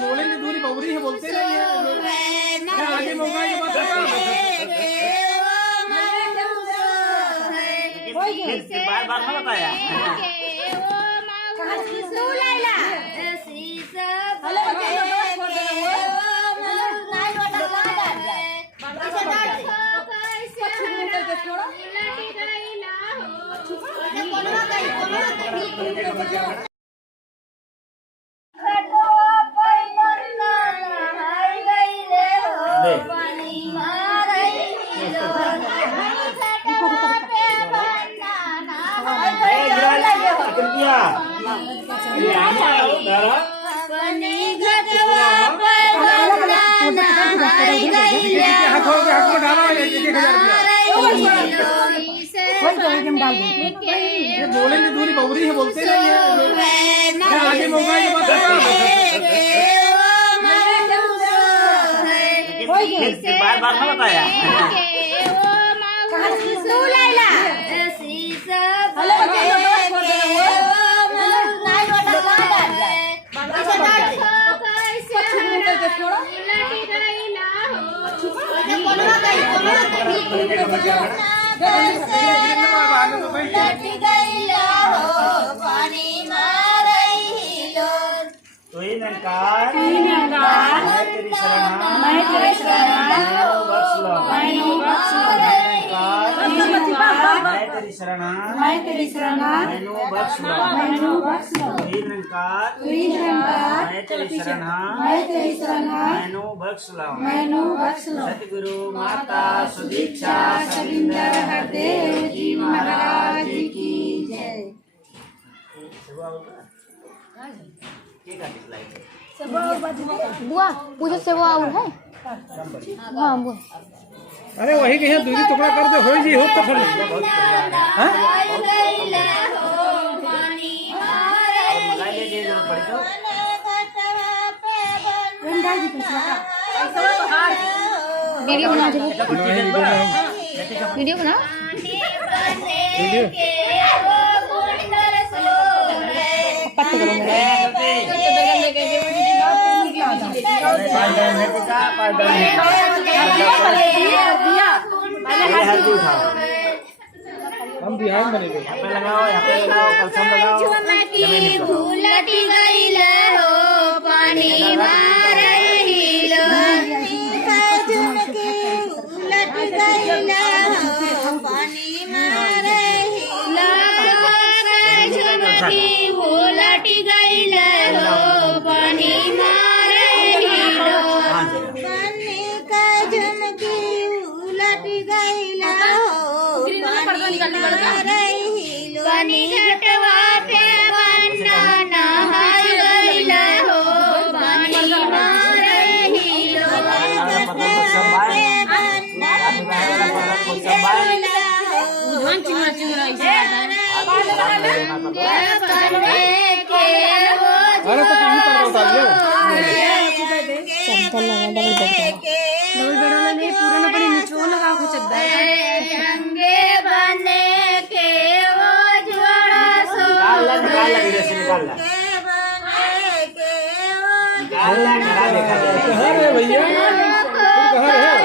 बोलेंगे दूरी बबरी है बोलते नहीं है आगे मौका ये बात बार बार ना बताया बोलेंगे दूरी बबरी है बोलते नहीं है आगे मौका ये बात बार बार ना बताया सतगुरु माता सुदीक्षा सविंदर हरदेव जी महाराज की जय। बुआ पूजा से वो और है हाँ बुआ अरे वही कहीं दूरी टुकड़ा कर दे हो जी हो तो फिर वीडियो बना वीडियो बना हम बिहार में नहीं यहाँ पे लगाओ कलसम लगाओ भूलती गईल हो पानी मारहिलो उलट गईल हो पानी मारहिलो झुमकी उलट गईल हो पानी मारहिलो पानी का झुमकी उलट गईल हो पानी घटवा पे बन्ना नहाय गईल हो पानी मारहिलो अरे तो कहीं पर उतार लो चंपल लगा डबल बेड वाला नहीं पूरा ना बड़ी निचोड़ लगा के चद्दर अंगे बने के वो जोड़ा सो निकाल कहाँ है भैया कहाँ है